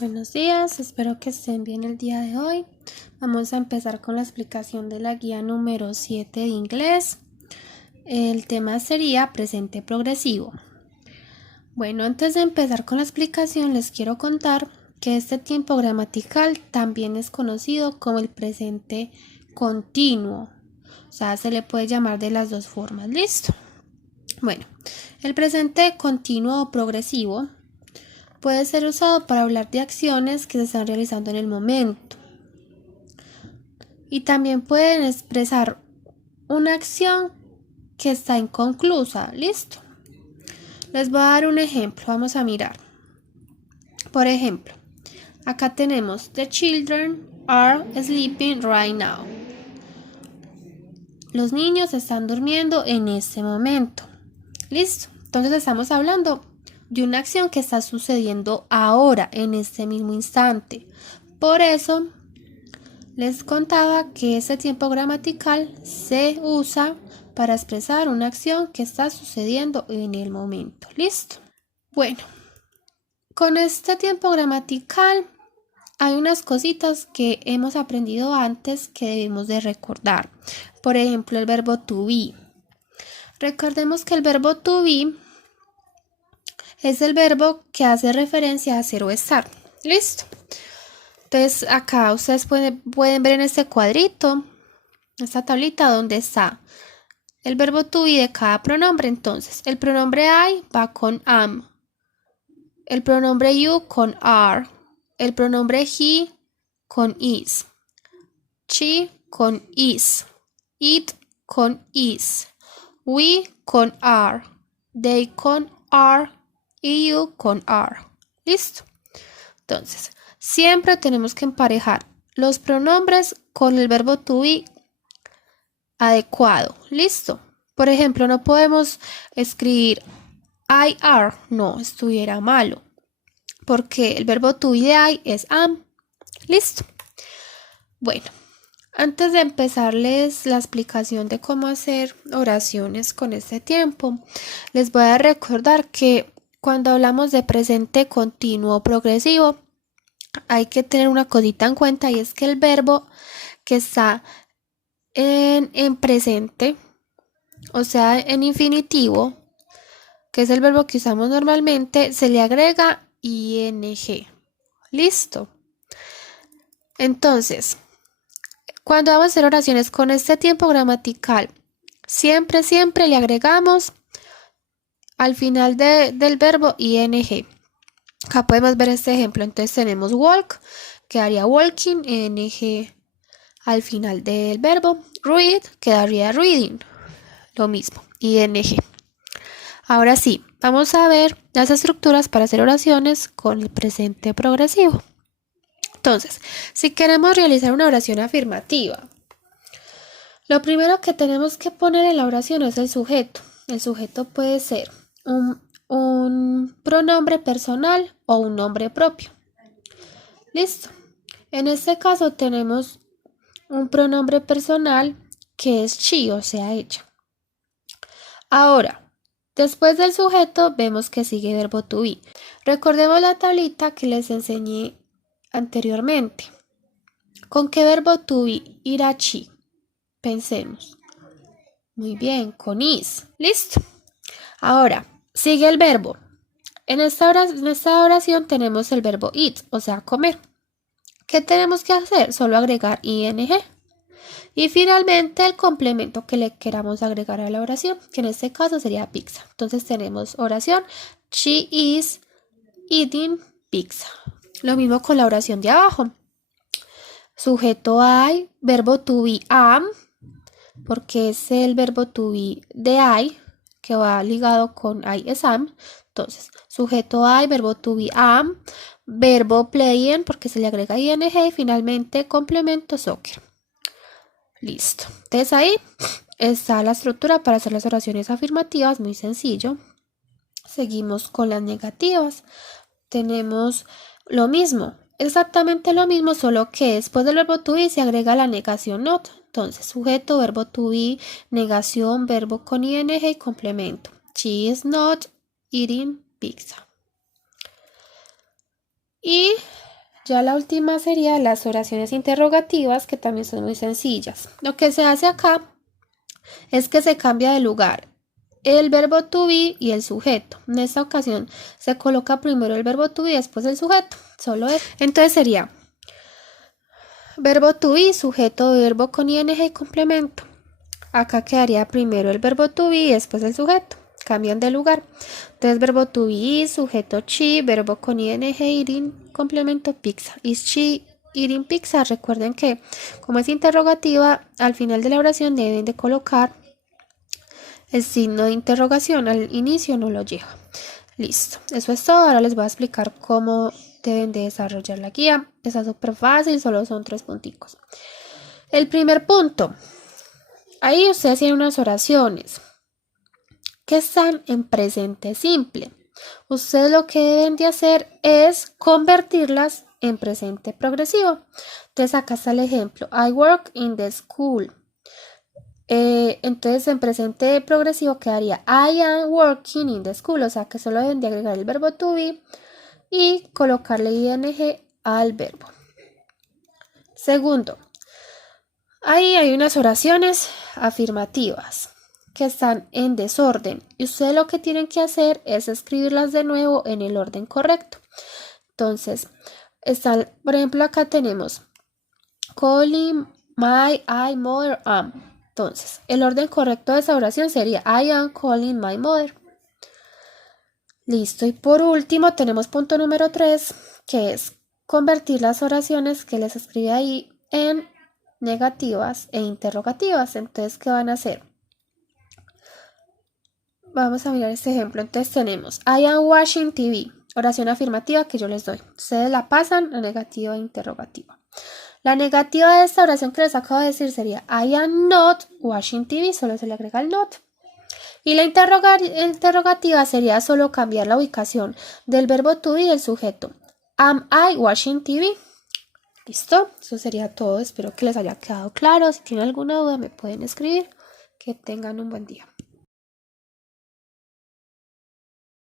Buenos días, espero que estén bien el día de hoy. Vamos a empezar con la explicación de la guía número 7 de inglés. El tema sería presente progresivo. Bueno, antes de empezar con la explicación les quiero contar que este tiempo gramatical también es conocido como el presente continuo. O sea, se le puede llamar de las dos formas. ¿Listo? Bueno, el presente continuo o progresivo puede ser usado para hablar de acciones que se están realizando en el momento. Y también pueden expresar una acción que está inconclusa. ¿Listo? Les voy a dar un ejemplo. Vamos a mirar. Por ejemplo, acá tenemos The children are sleeping right now. Los niños están durmiendo en este momento. ¿Listo? Entonces estamos hablando de una acción que está sucediendo ahora, en este mismo instante. Por eso les contaba que este tiempo gramatical se usa para expresar una acción que está sucediendo en el momento. ¿Listo? Bueno, con este tiempo gramatical hay unas cositas que hemos aprendido antes que debemos de recordar. Por ejemplo, el verbo to be. Recordemos que el verbo to be es el verbo que hace referencia a ser o estar. ¿Listo? Entonces acá ustedes pueden ver en este cuadrito, esta tablita donde está el verbo to be de cada pronombre. Entonces el pronombre I va con am, el pronombre you con are, el pronombre he con is, she con is, it con is, we con are, they con are y you con are. ¿Listo? Entonces, siempre tenemos que emparejar los pronombres con el verbo to be adecuado. ¿Listo? Por ejemplo, no podemos escribir I are. No, estuviera malo. Porque el verbo to be de I es am. ¿Listo? Bueno, antes de empezarles la explicación de cómo hacer oraciones con este tiempo, les voy a recordar que cuando hablamos de presente continuo o progresivo, hay que tener una cosita en cuenta, y es que el verbo que está en presente, o sea, en infinitivo, que es el verbo que usamos normalmente, se le agrega ing. ¿Listo? Entonces, cuando vamos a hacer oraciones con este tiempo gramatical, siempre le agregamos al final del verbo ing. Acá podemos ver este ejemplo. Entonces tenemos walk, quedaría walking, ing al final del verbo. Read, quedaría reading, lo mismo, ing. Ahora sí, vamos a ver las estructuras para hacer oraciones con el presente progresivo. Entonces, si queremos realizar una oración afirmativa, lo primero que tenemos que poner en la oración es el sujeto. El sujeto puede ser un pronombre personal o un nombre propio. Listo. En este caso tenemos un pronombre personal que es she, o sea, ella. Ahora, después del sujeto vemos que sigue verbo to be. Recordemos la tablita que les enseñé anteriormente. ¿Con qué verbo to be irá she? Pensemos. Muy bien, con is. Listo. Ahora, sigue el verbo. En esta oración tenemos el verbo eat, o sea, comer. ¿Qué tenemos que hacer? Solo agregar ing. Y finalmente el complemento que le queramos agregar a la oración, que en este caso sería pizza. Entonces tenemos oración, she is eating pizza. Lo mismo con la oración de abajo. Sujeto I, verbo to be am, porque es el verbo to be de I, que va ligado con I es am. Entonces, sujeto I, verbo to be am, verbo playing, porque se le agrega ing, y finalmente complemento soccer. Listo. Entonces ahí está la estructura para hacer las oraciones afirmativas, muy sencillo. Seguimos con las negativas. Tenemos lo mismo, exactamente lo mismo, solo que después del verbo to be se agrega la negación not. Entonces, sujeto, verbo to be, negación, verbo con ing y complemento. She is not eating pizza. Y Ya la última sería las oraciones interrogativas, que también son muy sencillas. Lo que se hace acá es que se cambia de lugar el verbo to be y el sujeto. En esta ocasión se coloca primero el verbo to be y después el sujeto. Solo eso. Entonces sería verbo to be, sujeto, verbo con ing y complemento. Acá quedaría primero el verbo to be y después el sujeto. Cambian de lugar. Entonces verbo to be, sujeto she, verbo con ing, eating, complemento pizza. Is she eating pizza? Recuerden que como es interrogativa, al final de la oración deben de colocar el signo de interrogación. Al inicio no lo lleva. Listo. Eso es todo. Ahora les voy a explicar cómo deben de desarrollar la guía. Está súper fácil, solo son 3 punticos. El primer punto. Ahí ustedes tienen unas oraciones que están en presente simple. Ustedes lo que deben de hacer es convertirlas en presente progresivo. Entonces acá está el ejemplo. I work in the school. Entonces en presente progresivo quedaría I am working in the school. O sea que solo deben de agregar el verbo to be y colocarle ing al verbo. Segundo, ahí hay unas oraciones afirmativas que están en desorden y ustedes lo que tienen que hacer es escribirlas de nuevo en el orden correcto. Entonces, están, por ejemplo, acá tenemos calling my I mother am. Entonces, el orden correcto de esa oración sería I am calling my mother. Listo, y por último tenemos punto número 3, que es convertir las oraciones que les escribe ahí en negativas e interrogativas. Entonces, ¿qué van a hacer? Vamos a mirar este ejemplo. Entonces tenemos I am watching TV, oración afirmativa que yo les doy. Ustedes la pasan a negativa e interrogativa. La negativa de esta oración que les acabo de decir sería I am not watching TV, solo se le agrega el not. Y la interrogativa sería solo cambiar la ubicación del verbo to be y el sujeto. Am I watching TV? Listo, eso sería todo. Espero que les haya quedado claro. Si tienen alguna duda me pueden escribir. Que tengan un buen día.